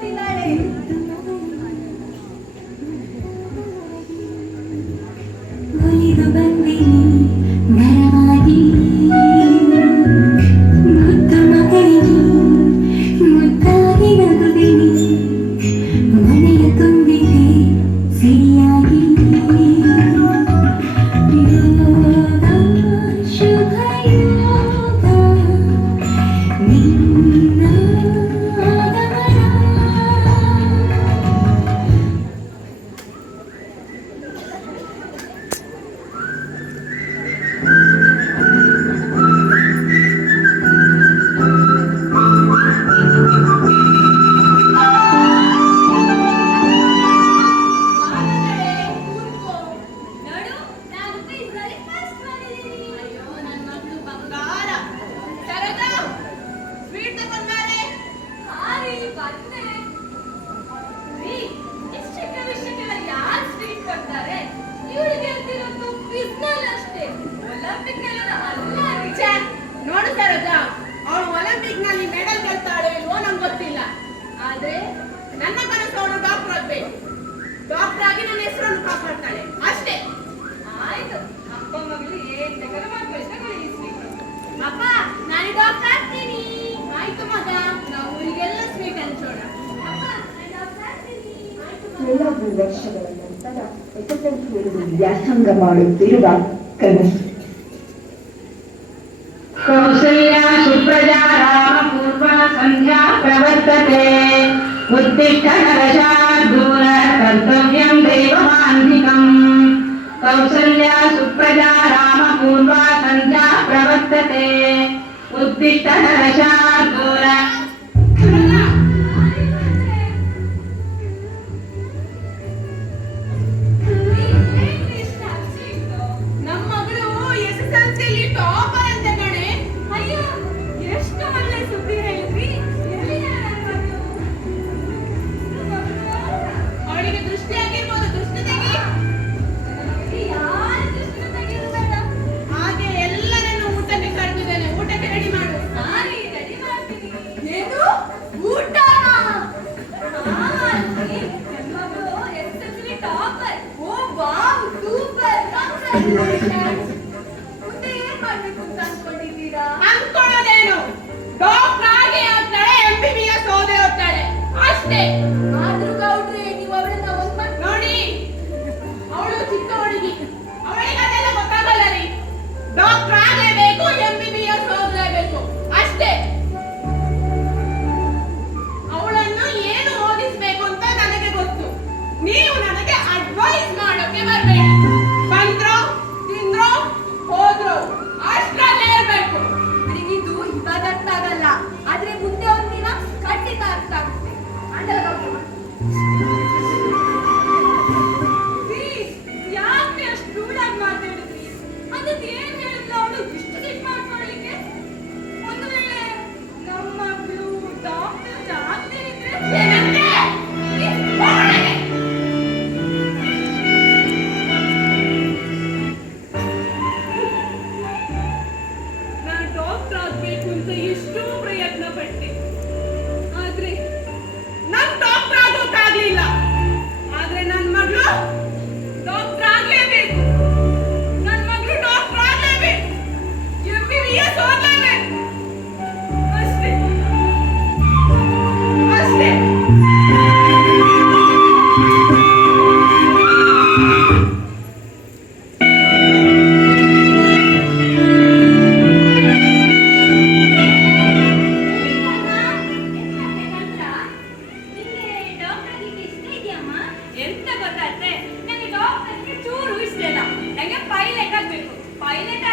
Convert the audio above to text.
ಬಂದಿದ್ದಾಳೆ. ಒಲಿದು ಬಂದಿನಿ ಮರವಾಗಿ ಮುದ್ದು ಮಗನಿ ಮುದ್ದಾಗಿ ನಗುವಿನಿ ಮನೆಯ ತುಂಬಿದೆ ಸಿರಿಯಾಗಿ ಯೋಗ ಶುಭ ಯೋಗ ನಿನ್ನ ಆಗಮನ. ನೋಡು ಸರೋಜ, ಅವಳು ಒಲಿಂಪಿಕ್ ನಲ್ಲಿ ಮೆಡಲ್ ಗೆಲ್ತಾಳೆ ಇಲ್ವೋ ನಂಗೆ ಗೊತ್ತಿಲ್ಲ. ಆದ್ರೆ ನನ್ನ ಕನಸು ಅವಳು ಡಾಕ್ಟರ್ ಆಗ್ಬೇಕು. ಡಾಕ್ಟರ್ ಆಗಿ ನನ್ನ ಹೆಸರನ್ನು ಕಾಪಾಡ್ತಾಳೆ ಅಷ್ಟೇ. ಆಯ್ತು, ಅಪ್ಪ ಮಗಳು ಏನ್ ಬೇಕಾದ್ರೂ ಮಾಡ್ಕೊಳ್ತಾ ಕಳಿಸ್ಬೇಕು. ಅಪ್ಪ, ನಾನು ಡಾಕ್ಟರ್ ಆಗ್ತೀನಿ. ಆಯ್ತು ಮಗ, ನಾವು ಊರಿಗೆಲ್ಲ ಸ್ವೀಟ್ ಹಂಚೋಣ. ಅಪ್ಪ, ನಾನು ಡಾಕ್ಟರ್ ಆಗ್ತೀನಿ. ಕೆಲವು ವರ್ಷಗಳ ನಂತರ ಎಸೆಸೆನ್ಸಿಯಲ್ಲಿ ವ್ಯಾಸಂಗ ಮಾಡುತ್ತಿರುವ ಕನಸು. ಕೌಸಲ್ಯಾ ಸುಪ್ರಜಾ ರಾಮ ಪೂರ್ವ ಸಂಧ್ಯಾ ಪ್ರವರ್ತತೆ ಉತ್ತಿಷ್ಠ ನರಶಾರ್ದೂಲ ಕರ್ತವ್ಯಂ ದೈವಮಾನ್ಧಿಕಂ. ಕೌಸಲ್ಯಾ ಸುಪ್ರಜಾ ರಾಮ ಪೂರ್ವ ಸಂಧ್ಯಾ ಪ್ರವರ್ತತೆ ಉತ್ತಿಷ್ಠ ನರಶಾರ್ದೂಲ. ನಮ್ಮ ಮಗಳು ಎಸ್ಎಸ್ಎಲ್ಸಿಯಲ್ಲಿ ಟಾಪರ್ ಅಂತ ಕಣೆ. ಅಯ್ಯೋ, ಎಷ್ಟು ಒಳ್ಳೆ ಸುದ್ದಿ ಹೇಳಿದ್ರಿ. ಎಲ್ಲಿದೆ ನನ್ನ ಮಗಳು? ಅವಳಿಗೆ ದೃಷ್ಟಿ ಆಗಿರ್ಬೋದು, ದೃಷ್ಟಿ ತೆಗಿ. ಯಾರು ಕೃಷ್ಣ ತೆಗೆಯುವುದಲ್ಲ. ಹಾಗೆ ಎಲ್ಲರನ್ನು ಊಟಕ್ಕೆ ಕರೆದಿದ್ದೇನೆ, ಊಟಕ್ಕೆ ರೆಡಿ ಮಾಡು. ಸಾರಿ, ರೆಡಿ ಮಾಡ್ತೀನಿ. ಏನು ಊಟನಾ? ನನ್ನ ಮಗಳು ಎಸ್ಎಸ್ಎಲ್ಸಿ ಟಾಪರ್. ಓ ವಾವ್, ಸೂಪರ್, ಕಂಗ್ರಾಚುಲೇಷನ್ಸ್. ಮುಂದೆ ಏನ್ ಮಾಡ್ಬೇಕು ಅಂತ ಅನ್ಕೊಂಡಿದ್ದೀರಾ? ಅನ್ಕೊಳ್ಳೋದೇನು, ಡಾಕ್ಟರ್ ಆಗಿ ಆಗ್ತಾಳೆ, MBBS ಓದೇ ಹೋಗ್ತಾಳೆ ಅಷ್ಟೇ. ಆದ್ರೂ ಗೌಡ್ರೆ, ನೀವು ಅವಳನ್ನ ನೋಡಿ, ಅವಳು ಚಿಕ್ಕ ಹುಡುಗಿ, ಅವಳಿಗೆ ಅದೆಲ್ಲ ಗೊತ್ತಾಗಲ್ಲ ರೀ. ಡಾಕ್ಟರ್ ಆಗಲೇಬೇಕು, MBBS ಓದಲೇಬೇಕು ಅಷ್ಟೇ. ಅವಳನ್ನು ಏನು ಓದಿಸ್ಬೇಕು ಅಂತ ನನಗೆ ಗೊತ್ತು. ನೀವು ನನಗೆ ಅಡ್ವೈಸ್ ಮಾಡೋಕೆ ಬರಬೇಡಿ. ಬಂದ್ರೋ ತಿಂದ್ರೋ ಹೋದ್ರೋ ಅಷ್ಟರಲ್ಲೇ ಇರಬೇಕು. ಇದು ಇವಾಗ ಅರ್ಥ ಆಗಲ್ಲ, ಆದ್ರೆ ಮುಂದೆ ಒಂದಿನ ಖಂಡಿತ ಅರ್ಥ ಆಗುತ್ತೆ. ಆಂಡಲ ಗೌಡ್ರೆ, ಯಾಕೆ ಅಷ್ಟು ರೂಢಾಗಿ ಮಾತಾಡಿದ್ರಿ? ಅದಕ್ಕೆ ಏನ್ ಹೇಳಿದ್ಲ ಅವಳು ಇಷ್ಟು ಸಿಟ್ ಮಾಡ್ಕೊಳ್ಳಿಕ್ಕೆ? ಒಂದು ವೇಳೆ ನಮ್ಮ ಮಗಳು ಡಾಕ್ಟರ್ ಆಗ್ತಿದ್ರೆ ಏನಂತೆ? ಒಳಗೆ. ನಾನು ಡಾಕ್ಟರ್ ಆಗ್ಬೇಕು ಅಂತ ಎಷ್ಟೋ ಪ್ರಯತ್ನ ಪಟ್ಟೆ, ಆದ್ರೆ ನನ್ ಡಾಕ್ಟರ್ ಆಗೋಕ್ಕಾಗ್ಲಿಲ್ಲ. ಆದ್ರೆ ನನ್ ಮಗಳು ಡಾಕ್ಟರ್ ಆಗ್ಲೇಬೇಕು. ನನ್ ಮಗಳು ಡಾಕ್ಟರ್ ಆಗ್ಲೇಬೇಕು, MBBS ಓದಲೇಬೇಕು ಅಷ್ಟೇ ಅಷ್ಟೇ. ಎಂತ ಗೊತ್ತಾದ್ರೆ ನನಗೆ ಡಾಕ್ಟರ್ಗೆ ಚೂರು ಇಷ್ಟ ಇಲ್ಲ. ನಂಗೆ ಪೈಲಟ್ ಆಗ್ಬೇಕು. ಪೈಲಟ್